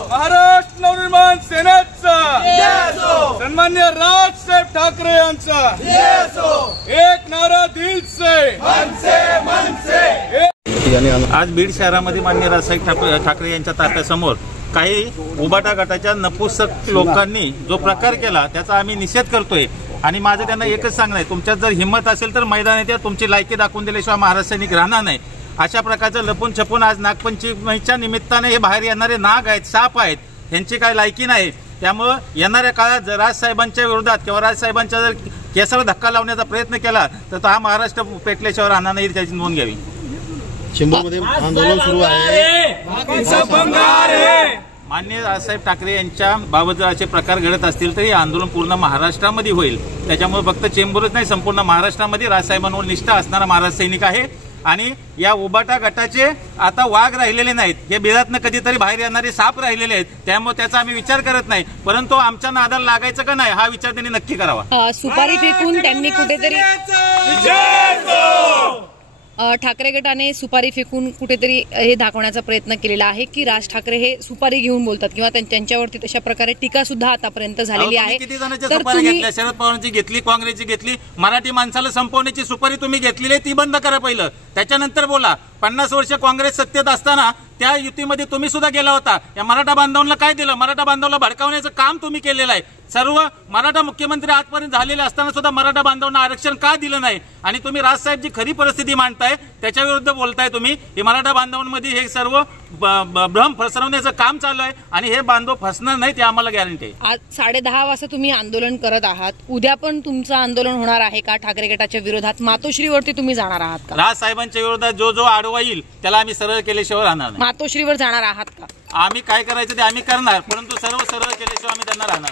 महाराष्ट्र नवनिर्माण सेनेचा सन्मान्य राजसाहेब ठाकरे यांचा एक नारा दिल से मन से। आज बीड शहरामध्ये माननीय राजसाहेब ठाकरे यांच्या ताफ्यासमोर काही उबाटा गटाच्या नपुसक लोकांनी जो प्रकार केला त्याचा आम्ही निषेध करतोय आणि माझं त्यांना एकच सांगणं आहे, तुमच्यात जर हिंमत असेल तर मैदानात या, तुमची लायकी दाखवून दिल्याशिवाय महाराष्ट्र सैनिक राहणार नाही। अशा प्रकारचं लपून छपून आज नागपंचमीच्या निमित्ताने हे बाहेर येणारे नाग आहेत, साप आहेत, यांची काय लायकी नाही। त्यामुळे येणाऱ्या काळात जर राजसाहेबांच्या विरोधात किंवा राजसाहेबांच्या जर केसाला धक्का लावण्याचा प्रयत्न केला तर हा महाराष्ट्र पेटल्याशिवाय राहणार नाही, त्याची नोंद घ्यावी। चेंबूरमध्ये आंदोलन सुरू आहे, माननीय राजसाहेब ठाकरे यांच्या बाबत जर असे प्रकार घडत असतील तर हे आंदोलन पूर्ण महाराष्ट्रामध्ये होईल। त्याच्यामुळे फक्त चेंबूरच नाही, संपूर्ण महाराष्ट्रामध्ये राजसाहेबांवर निष्ठा असणारा महाराष्ट्र सैनिक आहे आणि या उबाटा गटाचे आता वाघ राहिलेले नाहीत, हे बिळातनं कधीतरी बाहेर येणारे साप राहिलेले आहेत। त्यामुळे त्याचा आम्ही विचार करत नाही, परंतु आमच्या नादाला लागायचं का नाही हा विचार त्यांनी नक्की करावा। सुपारी फेकून त्यांनी कुठेतरी ठाकरे गटाने सुपारी फेकून कुठेतरी हे दाखवण्याचा प्रयत्न केलेला आहे की राज ठाकरे हे सुपारी घेऊन बोलतात किंवा त्यांच्यावरती तशा प्रकारे टीका सुद्धा आतापर्यंत झालेली आहे। किती जणांच्या सुपारी घेतल्या? शरद पवारांची घेतली, काँग्रेसची घेतली, मराठी माणसाला संपवण्याची सुपारी तुम्ही घेतलेली आहे ती बंद करा पहिलं, त्याच्यानंतर बोला। 50 वर्ष काँग्रेस सत्तेत असताना त्या युतीमध्ये तुम्ही सुद्धा गेला होता, या मराठा बांधवांना काय दिलं? मराठा बांधवांना भडकावण्याचं काम तुम्ही केलेलं आहे। सर्व मराठा मुख्यमंत्री आजपर्यंत झालेले असताना सुद्धा मराठा बांधवांना आरक्षण का दिलं नाही? आणि तुम्ही राजसाहेब जी खरी परिस्थिती मांडताय त्याच्या विरुद्ध बोलताय तुम्ही। हे मराठा बांधवांमध्ये हे सर्व भ्रम पसरवण्याचं काम चालू आहे आणि हे बांधव फसणार नाही, ते आम्हाला गॅरंटी आहे। आज 10:30 वाजता तुम्ही आंदोलन करत आहात, उद्या पण तुमचं आंदोलन होणार आहे का? ठाकरे गटाच्या विरोधात मातोश्रीवरती तुम्ही जाणार आहात का? राजसाहेबांच्या विरोधात जो आडवा येईल त्याला आम्ही सरळ केल्याशिवाय राहणार नाही। मातोश्रीवर जाणार आहात का? आम्ही काय करायचं ते आम्ही करणार, परंतु सर्व सरळ केल्याशिवाय आम्ही त्यांना राहणार।